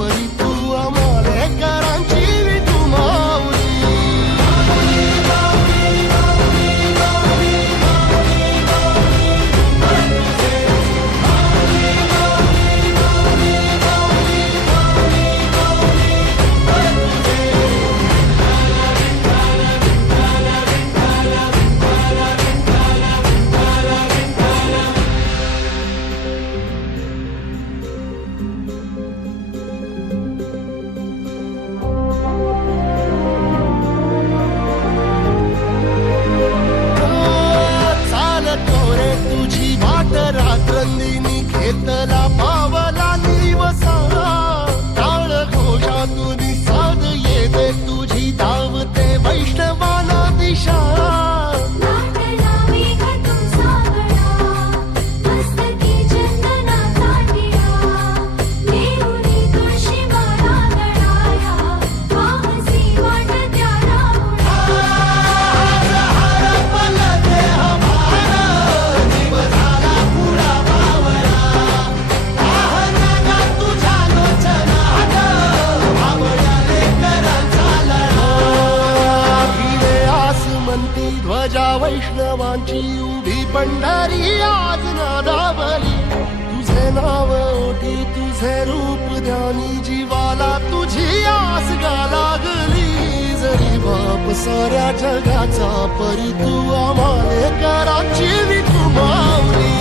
परी तू आम्हाले करांची विठू माऊली. रात्रंदिनी घेतला पावला दिवसा टाळ घोषातून साध येते तुझी धावते वैष्णवाना दिशा. ध्वजा वैष्णवांची उभी पंढरी आज नादावली. तुझे नाव ओठी तुझे रूप ध्यानी जीवाला तुझी आस गा लागली. जरी बाप साऱ्या जगाचा परी तू आम्हाले करांची विठू माऊली.